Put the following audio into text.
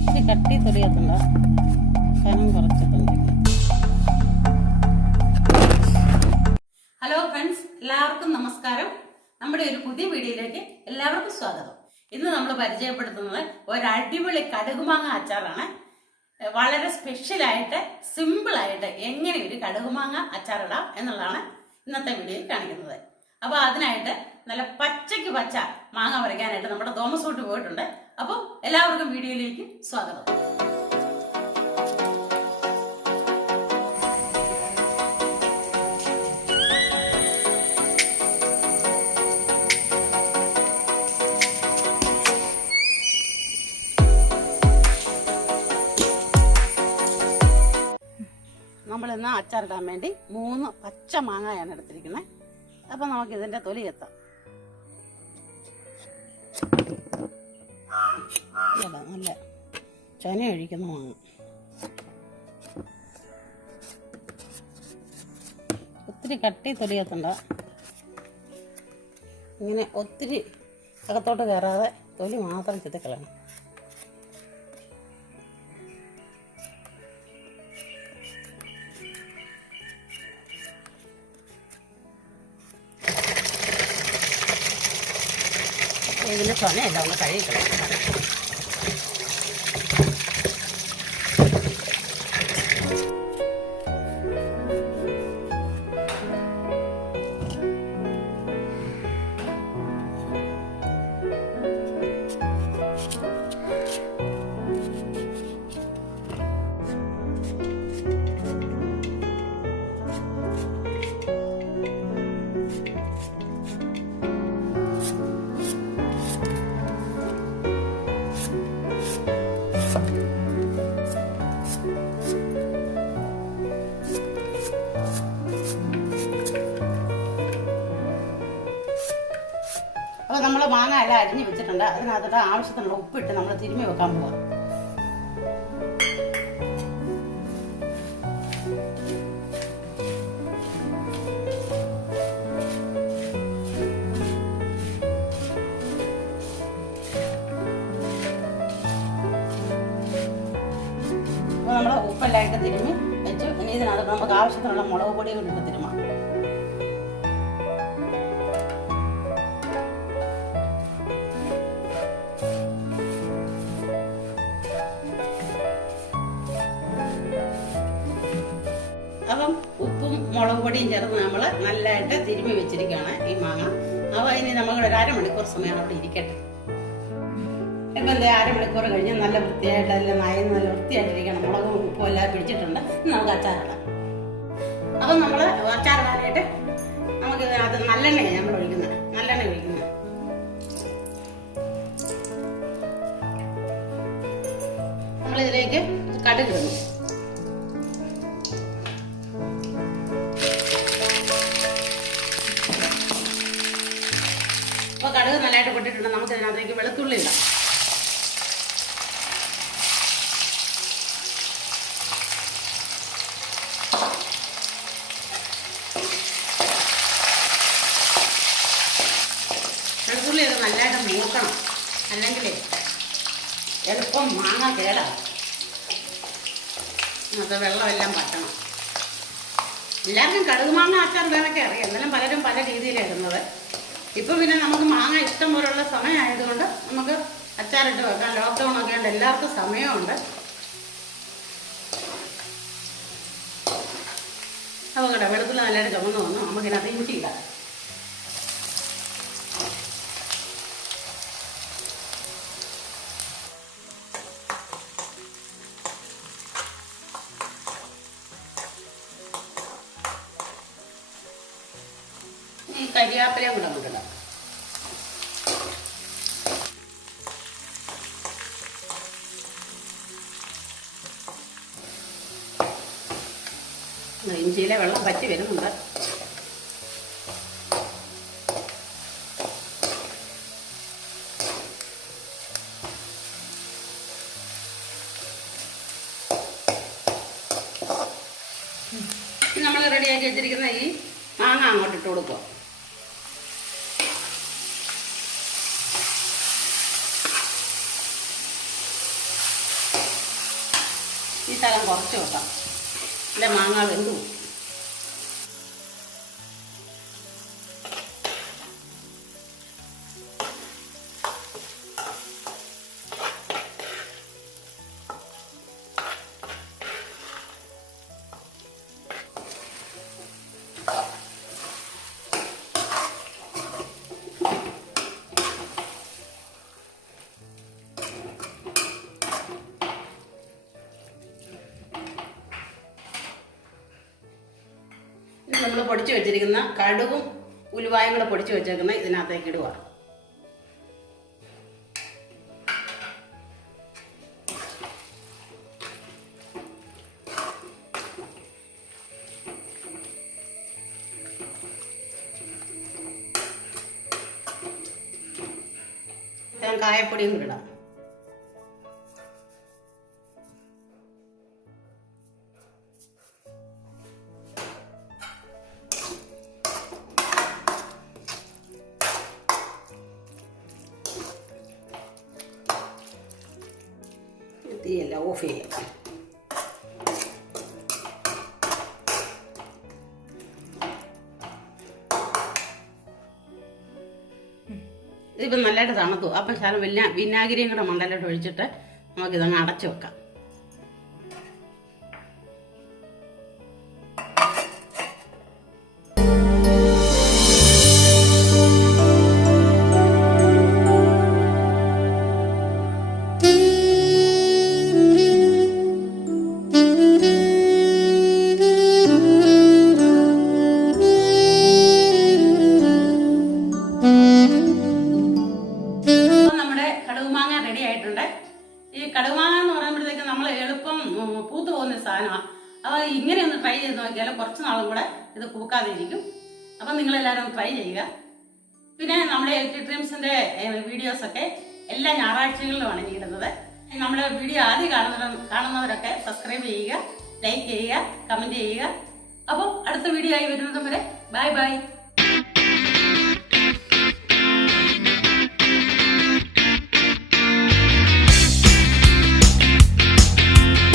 ഇത്തിരി കട്ടി തൊലിയത്തുണ്ട്, കനം കുറച്ചിട്ടുണ്ട്. ഹലോ ഫ്രണ്ട്സ്, എല്ലാവർക്കും നമസ്കാരം. നമ്മുടെ ഒരു പുതിയ വീഡിയോയിലേക്ക് എല്ലാവർക്കും സ്വാഗതം. ഇന്ന് നമ്മൾ പരിചയപ്പെടുത്തുന്നത് ഒരു അടിപൊളി കടുകുമാങ്ങ അച്ചാറാണ്. വളരെ സ്പെഷ്യലായിട്ട് സിമ്പിളായിട്ട് എങ്ങനെ ഒരു കടുകുമാങ്ങ അച്ചാറിടാം എന്നുള്ളതാണ് ഇന്നത്തെ വീഡിയോയിൽ കാണിക്കുന്നത്. അപ്പോൾ അതിനായിട്ട് നല്ല പച്ചയ്ക്ക് പച്ച മാങ്ങ പറിക്കാനായിട്ട് നമ്മുടെ തോമസ് ഊട്ടി പോയിട്ടുണ്ട്. അപ്പോൾ എല്ലാവർക്കും വീഡിയോയിലേക്ക് സ്വാഗതം. നമ്മളിന്ന് അച്ചാറിടാൻ വേണ്ടി 3 പച്ച മാങ്ങയാണ് എടുത്തിരിക്കുന്നത്. അപ്പം നമുക്കിതിൻ്റെ തൊലി എത്താം. നല്ല ചന ഒഴിക്കുന്ന മാങ്ങ, ഒത്തിരി കട്ടി തൊലിയത്തുണ്ട. ഇങ്ങനെ ഒത്തിരി അകത്തോട്ട് കയറാതെ തൊലി മാത്രം ചെത്തിക്കളയണം. ഇതിന് ചൊനയല്ല, ഒന്ന് കഴുകിക്കളയാം. അപ്പോൾ നമ്മൾ മാങ്ങ എല്ലാം അരിഞ്ഞ് വെച്ചിട്ടുണ്ട്. അതിനകത്തോട്ട് ആവശ്യത്തിനുള്ള ഉപ്പിട്ട് നമ്മൾ തിരുമ്മി വെക്കാൻ പോവാം. അപ്പോൾ നമ്മൾ ഉപ്പെല്ലാം ഇട്ട് തിരുമ്മി വെച്ചു. ഇനി ഇതിനകത്ത് നമുക്ക് ആവശ്യത്തിനുള്ള മുളക് പൊടിയും കൂടി ഇട്ട് തിരുമാം. അപ്പം ഉപ്പും മുളക് പൊടിയും ചേർന്ന് നമ്മൾ നല്ലതായിട്ട് തിരുമ്മി വെച്ചിരിക്കുകയാണ് ഈ മാങ്ങ. അപ്പോൾ ഇനി നമ്മൾ ഒരു അരമണിക്കൂർ സമയം അവിടെ ഇരിക്കട്ടെ. ഇപ്പം എന്താ, അരമണിക്കൂർ കഴിഞ്ഞ് നല്ല വൃത്തിയായിട്ട് അതിൽ നയന്ന് നല്ല വൃത്തിയായിട്ടിരിക്കണം. മുളകും ഉപ്പും എല്ലാം പിടിച്ചിട്ടുണ്ട്. നമുക്ക് അച്ചാറിടാം. അപ്പം നമ്മൾ അച്ചാറിടാനായിട്ട് നമുക്ക് അത് നല്ലെണ്ണയാണ് നമ്മൾ ഒഴിക്കുന്നത്. നല്ലെണ്ണ ഒഴിക്കുന്നത്. നമ്മളിതിലേക്ക് കടുക് ഇടുന്നു. അപ്പോൾ കടുക് നല്ലതായിട്ട് പൊട്ടിട്ടുണ്ട്. നമുക്ക് ഇതിനകത്തേക്ക് വെളുത്തുള്ളി ഇടാം. വെളുത്തുള്ളി ഒക്കെ നല്ലതായിട്ട് മൂക്കണം, അല്ലെങ്കിൽ എളുപ്പം മാങ്ങ കേടാവും. അത് വെള്ളമെല്ലാം പറ്റണം. എല്ലാവർക്കും കടുകുമാങ്ങ അച്ചാർ വേണമൊക്കെ അറിയാം. എന്നാലും പലരും പല രീതിയിലാണ് ഇടുന്നത്. ഇപ്പോൾ പിന്നെ നമുക്ക് മാങ്ങ ഇഷ്ടം പോലുള്ള സമയമായതുകൊണ്ട് നമുക്ക് അച്ചാറിട്ട് വെക്കാം. ലോക്ക്ഡൗൺ ഒക്കെ ഉണ്ട്, എല്ലാവർക്കും സമയമുണ്ട്. അപ്പോൾ കേട്ടോ, വെളുത്തുള്ളി നല്ലതായിട്ട് ചുമന്ന് വന്നു. നമുക്കിതിനകത്ത് ഇഞ്ചി ഇടാം. ഈ കരിയാപ്പിലയും കൂടെ കൊണ്ടിടാം. ഇഞ്ചിയിലെ വെള്ളം പറ്റി വരുന്നുണ്ട്. നമ്മൾ റെഡിയാക്കി വെച്ചിരിക്കുന്ന ഈ മാങ്ങ അങ്ങോട്ട് ഇട്ട് കൊടുക്കുക. ശകലം കുറച്ച് വെക്കാം. അല്ലെ മാങ്ങ വെന്തു പോകും. നമ്മൾ പൊടിച്ചു വെച്ചിരിക്കുന്ന കടുകും ഉലുവായും കൂടെ പൊടിച്ചു വെച്ചേക്കുന്ന ഇതിനകത്തേക്ക് ഇടുക. കായപ്പൊടിയും കൂടെ ഇടാം. തീയെല്ലാം ഓഫ് ചെയ്യാം. ഇതിപ്പോൾ നല്ലതായിട്ട് തണുത്തു. അപ്പം ശാലം വിനാഗിരിയും കൂടെ മണ്ടലോട്ട് ഒഴിച്ചിട്ട് നമുക്കിതങ്ങ് അടച്ചു വെക്കാം. ഈ കടുമാങ്ങ എന്ന് പറയുമ്പോഴത്തേക്ക് നമ്മൾ എളുപ്പം പൂത്തു പോകുന്ന സാധനമാണ്. അപ്പോൾ ഇങ്ങനെ ഒന്ന് ട്രൈ ചെയ്ത് നോക്കിയാൽ കുറച്ച് നാളും കൂടെ ഇത് പൂക്കാതിരിക്കും. അപ്പം നിങ്ങളെല്ലാവരും ഒന്ന് ട്രൈ ചെയ്യുക. പിന്നെ നമ്മുടെ LTDREAMSന്റെ വീഡിയോസൊക്കെ എല്ലാ ഞായറാഴ്ചകളിലുമാണ് ഇടുന്നത്. നമ്മുടെ വീഡിയോ ആദ്യം കാണുന്നവരൊക്കെ സബ്സ്ക്രൈബ് ചെയ്യുക, ലൈക്ക് ചെയ്യുക, കമൻറ്റ് ചെയ്യുക. അപ്പോൾ അടുത്ത വീഡിയോ ആയി വരുന്നതും വരെ ബൈ ബൈ.